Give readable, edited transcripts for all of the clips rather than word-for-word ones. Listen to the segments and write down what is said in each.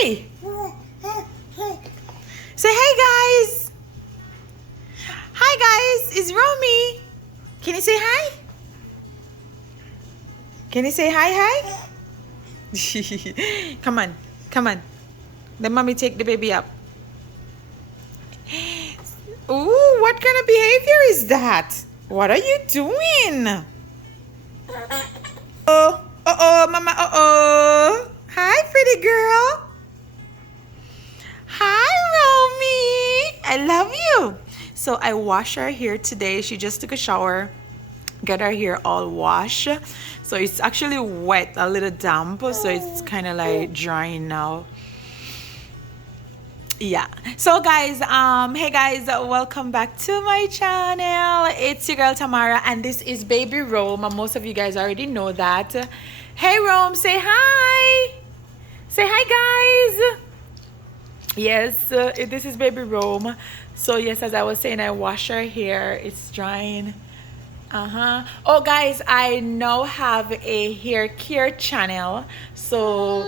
hi. Say hi, guys. Hi, guys. It's Romy. Can you say hi? Can you say hi, hi? Come on. Come on. Let mommy take the baby up. Ooh, what kind of behavior is that? What are you doing? Oh, mama, Hi, pretty girl. Hi, Romy. I love you. So I washed her hair today. She just took a shower, got her hair all washed. So it's actually wet, a little damp. So it's kind of like drying now. Yeah, so guys, hey guys, welcome back to my channel. It's your girl Tamara, and this is baby Rome. Most of you guys already know that. Hey Rome, say hi. Say hi, guys. Yes, this is baby Rome. So yes, as I was saying, I wash her hair. It's drying. Oh guys, I now have a hair care channel. So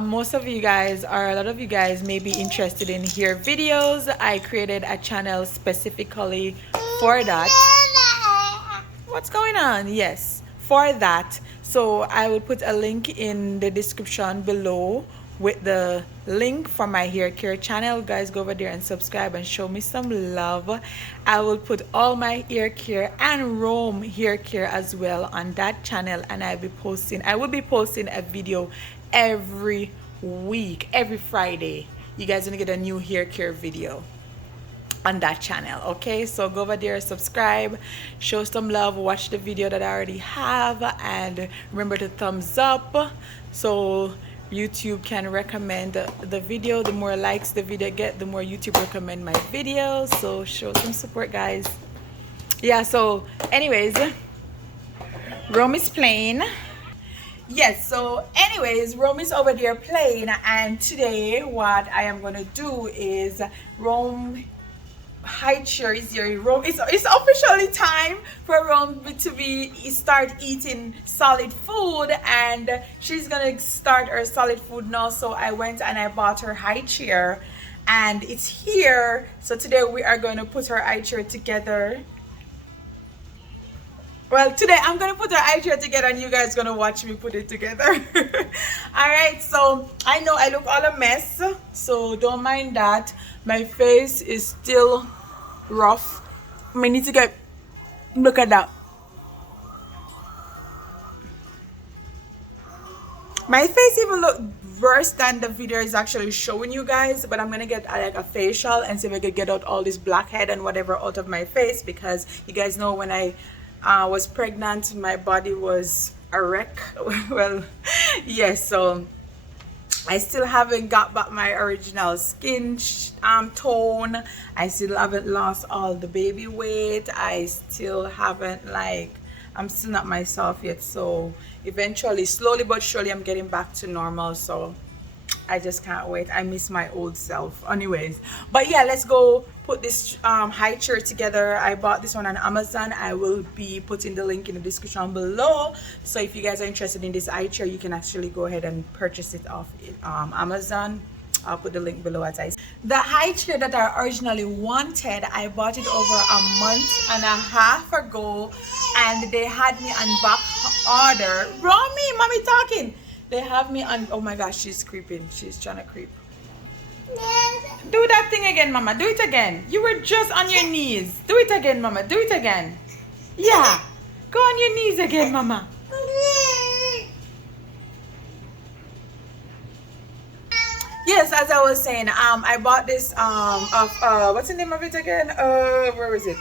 most of you guys, or a lot of you guys, may be interested in hair videos. I created a channel specifically for that. What's going on? Yes, for that. So I will put a link in the description below with the link for my hair care channel. Guys, go over there and subscribe and show me some love. I will put all my hair care and Rome hair care as well on that channel, and I will be posting a video every week, every Friday. You guys gonna get a new hair care video on that channel. Okay, so go over there, subscribe, show some love, watch the video that I already have, and remember to thumbs up so YouTube can recommend the video. The more likes the video get, the more YouTube recommend my videos. So show some support, guys. Yeah, so anyways, Rome is playing. Yes, so anyways, Rome is over there playing, and today what I am gonna do is Rome high chair is here. Rome, it's officially time for Rome to start eating solid food, and she's gonna start her solid food now. So I went and I bought her high chair, and it's here. So today we are going to put her high chair together. Well, today I'm gonna put her high chair together, and you guys gonna watch me put it together. All right, so I know I look all a mess, so don't mind that. My face is still rough. I need to get, look at that. My face even look worse than the video is actually showing you guys, but I'm gonna get like a facial and see if I could get out all this blackhead and whatever out of my face, because you guys know when I was pregnant, my body was a wreck. Well, yes, so I still haven't got back my original skin tone. I still haven't lost all the baby weight. I still haven't, like, I'm still not myself yet. So eventually, slowly but surely, I'm getting back to normal. So I just can't wait. I miss my old self. Anyways, but yeah, let's go put this high chair together. I bought this one on Amazon. I will be putting the link in the description below. So if you guys are interested in this high chair, you can actually go ahead and purchase it off Amazon. I'll put the link below as I say. The high chair that I originally wanted, I bought it over a month and a half ago, and they had me on back order. Romy, mommy talking. They have me on, oh my gosh, she's creeping. She's trying to creep. Do that thing again, mama. Do it again. You were just on your knees. Do it again, mama. Do it again. Yeah. Go on your knees again, mama. Yes, as I was saying, I bought this what's the name of it again? Where is it?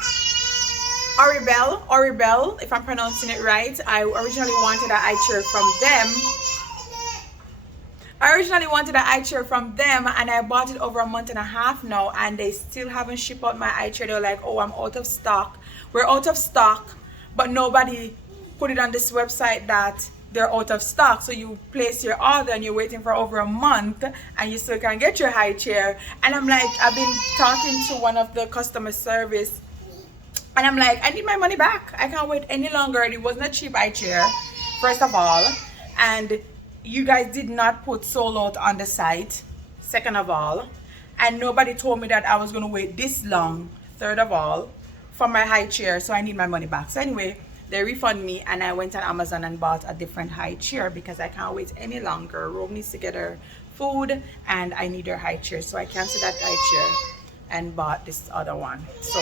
Oribel, if I'm pronouncing it right. I originally wanted an eye chair from them. And I bought it over a month and a half now, and they still haven't shipped out my eye chair. They're like, oh, I'm out of stock. We're out of stock, but nobody put it on this website that they're out of stock. So you place your order and you're waiting for over a month and you still can't get your high chair. And I'm like, I've been talking to one of the customer service, and I'm like, I need my money back. I can't wait any longer. It wasn't a cheap high chair, first of all, and you guys did not put sold out on the site, second of all, and nobody told me that I was going to wait this long, third of all, for my high chair, so I need my money back. So anyway, they refund me, and I went on Amazon and bought a different high chair because I can't wait any longer. Rome needs to get her food, and I need her high chair, so I canceled that high chair and bought this other one. So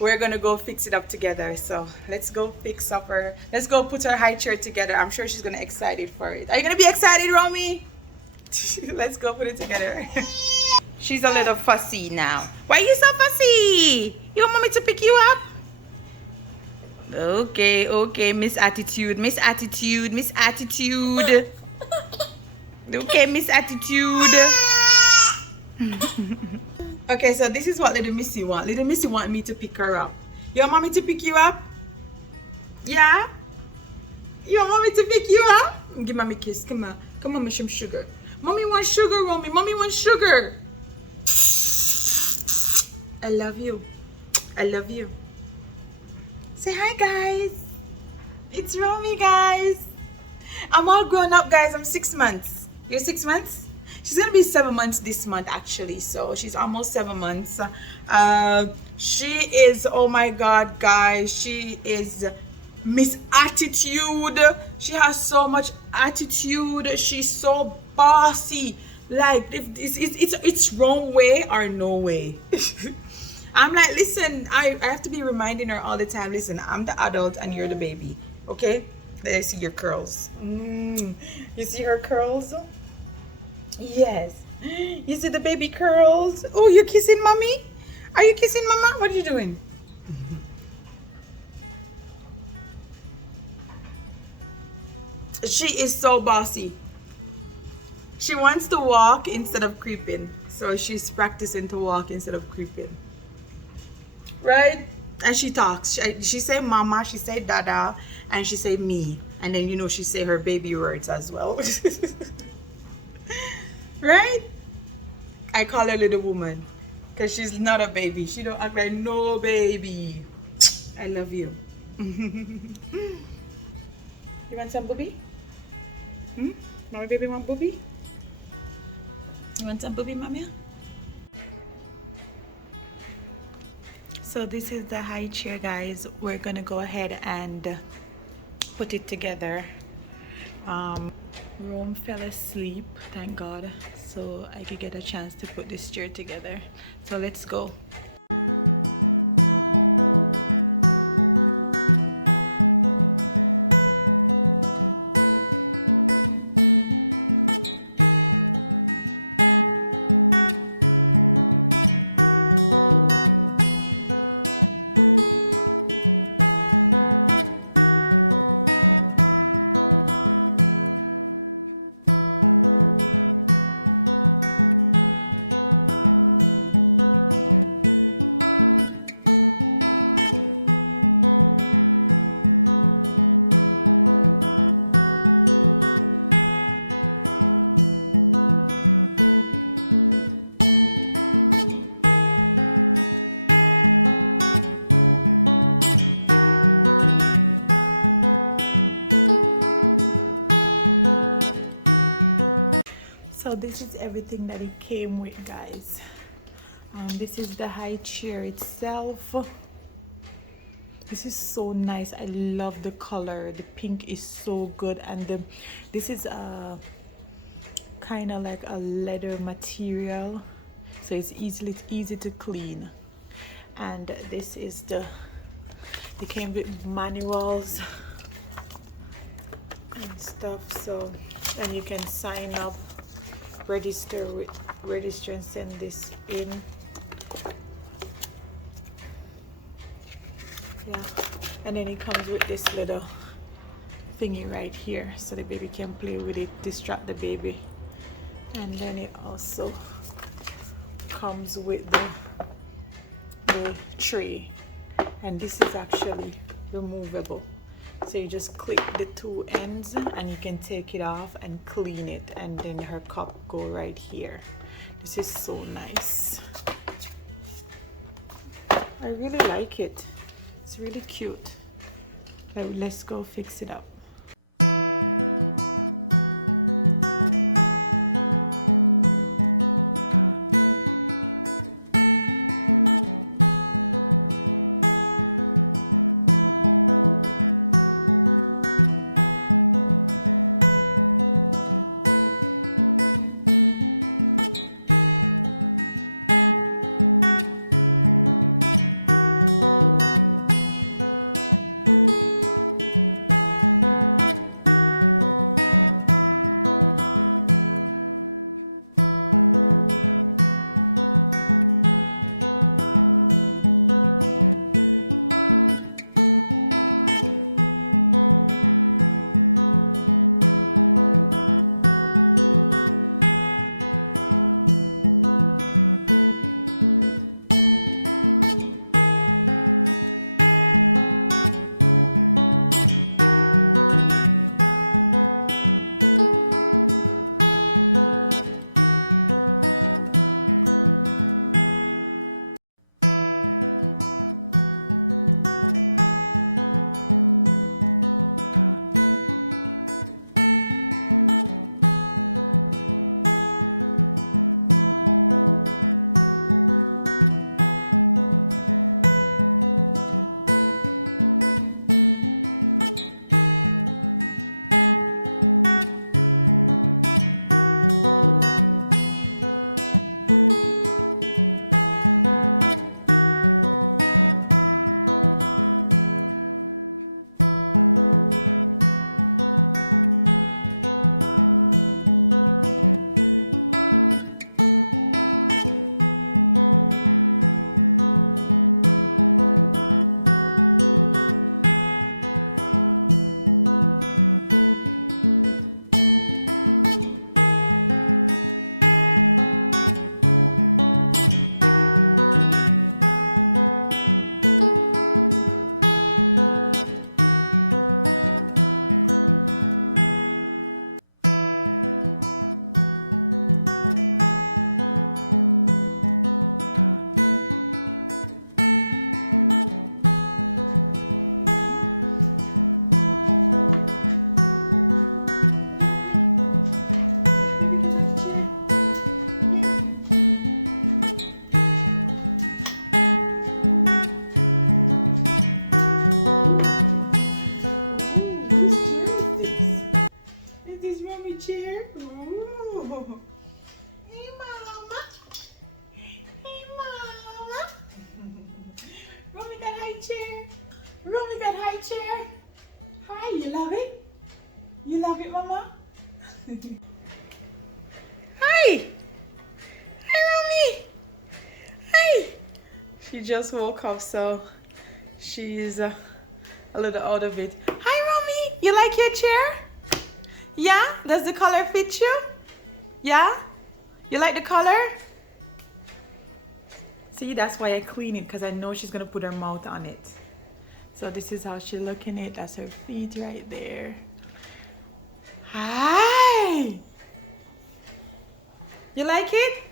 we're gonna go fix it up together. So let's go fix up her, let's go put her high chair together. I'm sure she's gonna be excited for it. Are you gonna be excited, Romy? Let's go put it together. She's a little fussy now. Why are you so fussy? You want mommy to pick you up? Okay, okay, Miss Attitude, Miss Attitude, Miss Attitude. Okay, Miss Attitude. Okay, so this is what little Missy want. Little Missy want me to pick her up. You want mommy to pick you up? Yeah? You want mommy to pick you up? Give mommy a kiss. Come on. Come on, some sugar. Mommy wants sugar, Romy. Mommy wants sugar. I love you. I love you. Say hi, guys. It's Romy, guys. I'm all grown up, guys. I'm 6 months. You're 6 months? She's gonna be 7 months this month, actually. So she's almost 7 months. She is, oh my God, guys. She is Miss Attitude. She has so much attitude. She's so bossy. Like it's wrong way or no way. I'm like, listen, I have to be reminding her all the time. Listen, I'm the adult and you're the baby. Okay? There, I see your curls. You see her curls? Yes. You see the baby curls? Oh, you're kissing mommy? Are you kissing mama? What are you doing? She is so bossy. She wants to walk instead of creeping. So she's practicing to walk instead of creeping. Right? And she talks. She say mama, she say dada, and she say me. And then, you know, she say her baby words as well. Right? I call her little woman because she's not a baby. She don't act like no baby. I love you. You want some booby? Mommy baby want booby? You want some booby, mommy? So this is the high chair, guys. We're gonna go ahead and put it together. Rome fell asleep, thank God, so I could get a chance to put this chair together. So let's go. So this is everything that it came with, guys. This is the high chair itself. This is so nice. I love the color. The pink is so good, and this is a kind of like a leather material, so it's easy to clean. And this is they came with manuals and stuff, so, and you can sign up, register and send this in. Yeah, and then it comes with this little thingy right here, so the baby can play with it, distract the baby. And then it also comes with the tray, and this is actually removable, so you just click the two ends and you can take it off and clean it, and then her cup go right here. This is so nice. I really like it. It's really cute. Let's go fix it up. Baby girl like the chair. Ooh, whose chair is this? Is this mommy chair? Ooh. Hey mama. Hey mama. Romy got high chair. Romy got high chair. Hi, you love it? You love it, mama? Hi. Hi, Romy. Hi. She just woke up, so she's a little out of it. Hi, Romy. You like your chair? Yeah? Does the color fit you? Yeah? You like the color? See, that's why I clean it, because I know she's going to put her mouth on it. So this is how she's looking at it. That's her feet right there. Hi! You like it?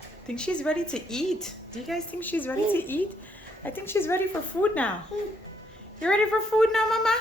I think she's ready to eat. Do you guys think she's ready to eat? I think she's ready for food now. You ready for food now, Mama?